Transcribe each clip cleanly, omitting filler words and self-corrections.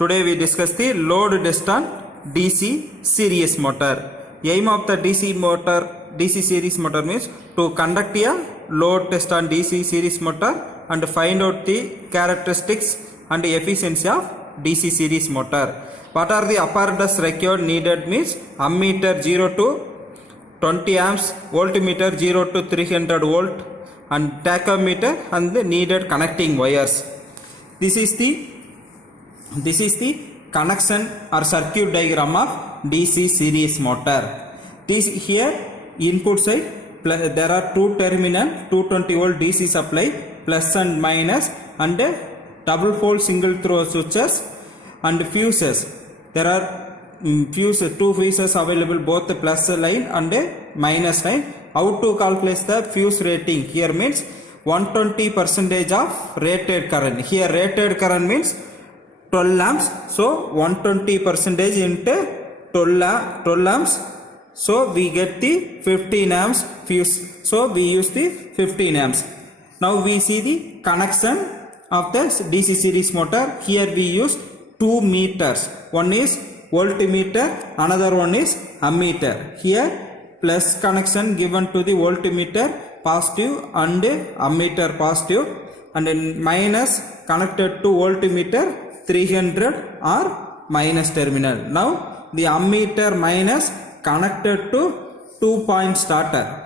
Today we discuss the load test on DC series motor. Aim of the DC series motor means to conduct a load test on DC series motor and find out the characteristics and efficiency of DC series motor. What are the apparatus required needed means ammeter 0 to 20 amps, voltmeter 0 to 300 volt and tachometer and the needed connecting wires. This is the connection or circuit diagram of DC series motor. This here input side there are two terminal 220 volt DC supply plus and minus and double pole single throw switches and fuses. There are two fuses available, both the plus line and minus line. How to calculate the fuse rating? Here means 120% of rated current. Here rated current means 12 amps. So 120% into 12 amps. So we get the 15 amps fuse. So we use the 15 amps. Now we see the connection of the DC series motor. Here we use two meters. One is voltmeter, another one is ammeter. Here plus connection given to the voltmeter positive and ammeter positive, and then minus connected to voltmeter 300 or minus terminal. Now the ammeter minus connected to 2-point starter.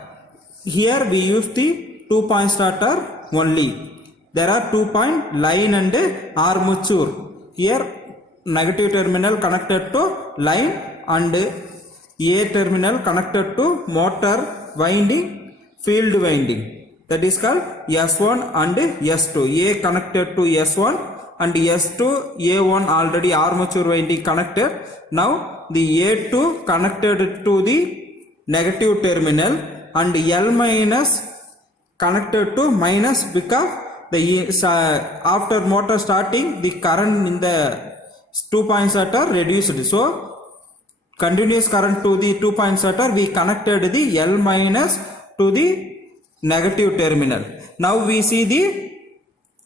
Here we use the 2-point starter only. There are 2-point line and armature. Here negative terminal connected to line and A terminal connected to motor winding, field winding. That is called S1 and S2. A connected to S1 and S2, A1 already armature winding connected. Now the A2 connected to the negative terminal and L minus connected to minus because the after motor starting the current in the 2-point starter reduced. So continuous current to the 2-point starter, we connected the L minus to the negative terminal. Now we see the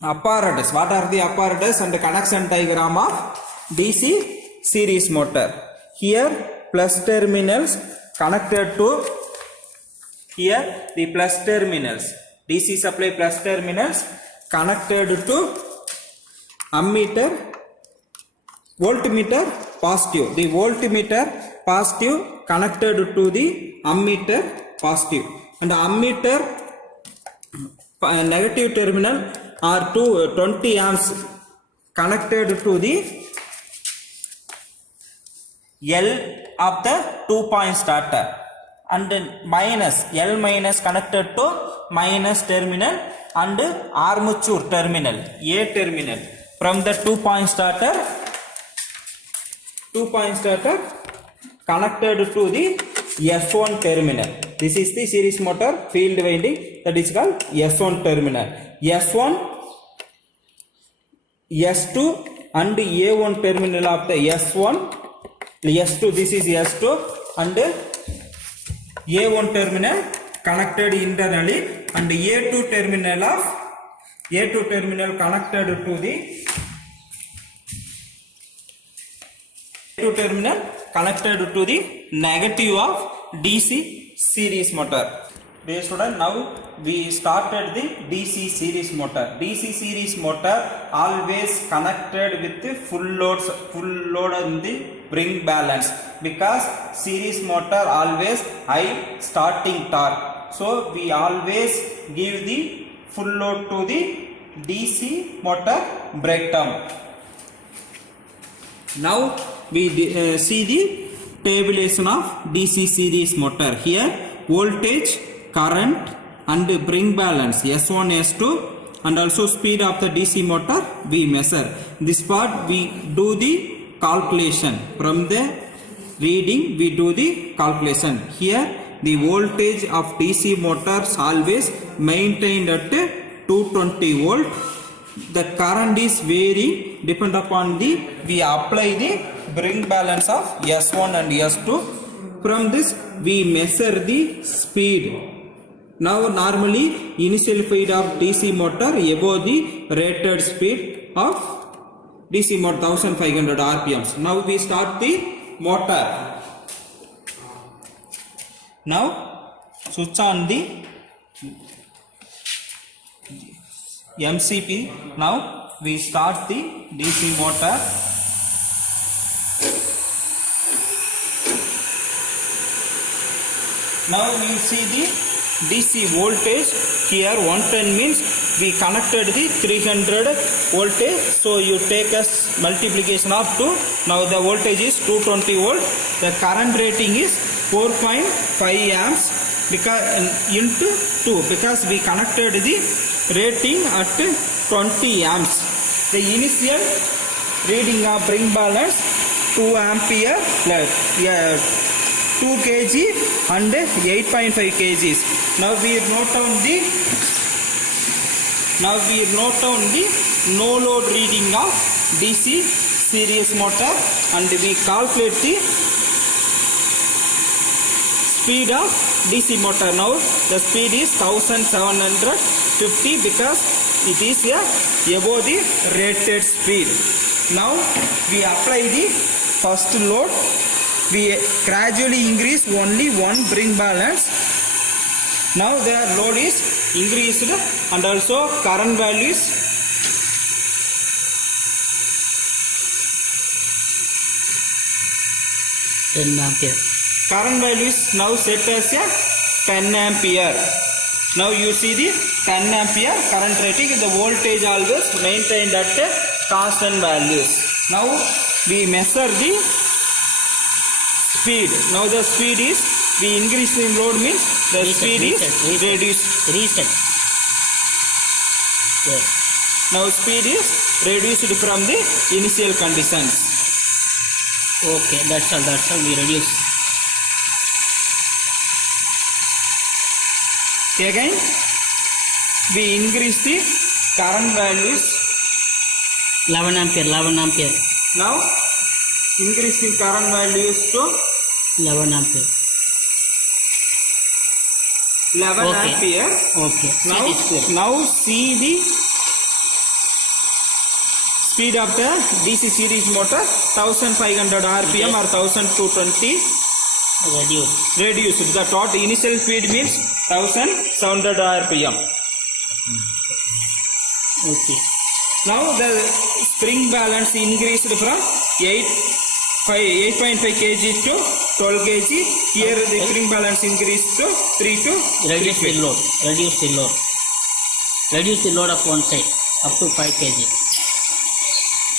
apparatus. What are the apparatus and the connection diagram of DC series motor? Here plus terminals connected to, here the plus terminals, DC supply plus terminals connected to ammeter, voltmeter positive. The voltmeter positive connected to the ammeter positive, and ammeter negative terminal are 20 amps connected to the L of the 2-point starter, and then minus L minus connected to minus terminal and armature terminal, A terminal from the 2-point starter connected to the S1 terminal. This is the series motor field winding, that is called S1 terminal. S1, S2 and A1 terminal of the S1, S2, this is S2 and A1 terminal connected internally, and A2 terminal connected to the negative of DC series motor. Dear student, now we started the DC series motor. DC series motor always connected with the full load in the bring balance, because series motor always high starting torque. So we always give the full load to the DC motor breakdown. Now we see the tabulation of DC series motor. Here voltage, current and bring balance S1, S2 and also speed of the DC motor we measure. This part we do the calculation. From the reading we do the calculation. Here the voltage of DC motors always maintained at 220 volt. The current is varying depend upon the, we apply the bring balance of S1 and S2. From this we measure the speed. Now normally initial speed of DC motor above the rated speed of DC motor 1500 RPMs. Now we start the motor. Now switch on the MCP. Now we start the DC motor. Now we see the DC voltage here 110 means we connected the 300 voltage, so you take as multiplication of 2. Now the voltage is 220 volt. The current rating is 4.5 amps because into 2 because we connected the rating at 20 amps. The initial reading of spring balance 2 ampere plus 2 kg and 8.5 kgs. Now we note down the no load reading of DC series motor and we calculate the speed of DC motor. Now the speed is 1750 because it is above the rated speed. Now we apply the first load. We gradually increase only one spring balance. Now the load is increased and also current value is 10 ampere. Current value is now set as 10 ampere. Now you see the 10 ampere current rating. The voltage always maintained at constant values. Now we measure the speed. Now the speed is, we increase in load means the speed is reduced. Reset. Yes. Now speed is reduced from the initial conditions. Okay, that's all we reduce. Again we increase the current values. 11 ampere. Now increasing current values to 11 ampere. 11 Okay. ampere. Okay. Now see the speed of the DC series motor 1500 RPM or 1220 reduced. The total initial speed means 1700 RPM. Okay. Now the spring balance increased from 8.5 kg to 12 kg. Here the spring balance increased to 3 to Reduce the load. Reduce the load of one side up to 5 kg.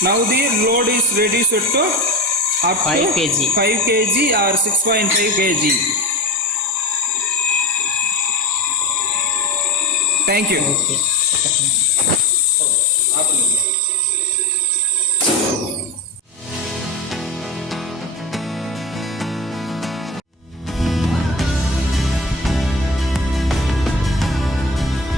Now the load is reduced to up 5 to kg. 5 kg or 6.5 kg. Thank you. Okay.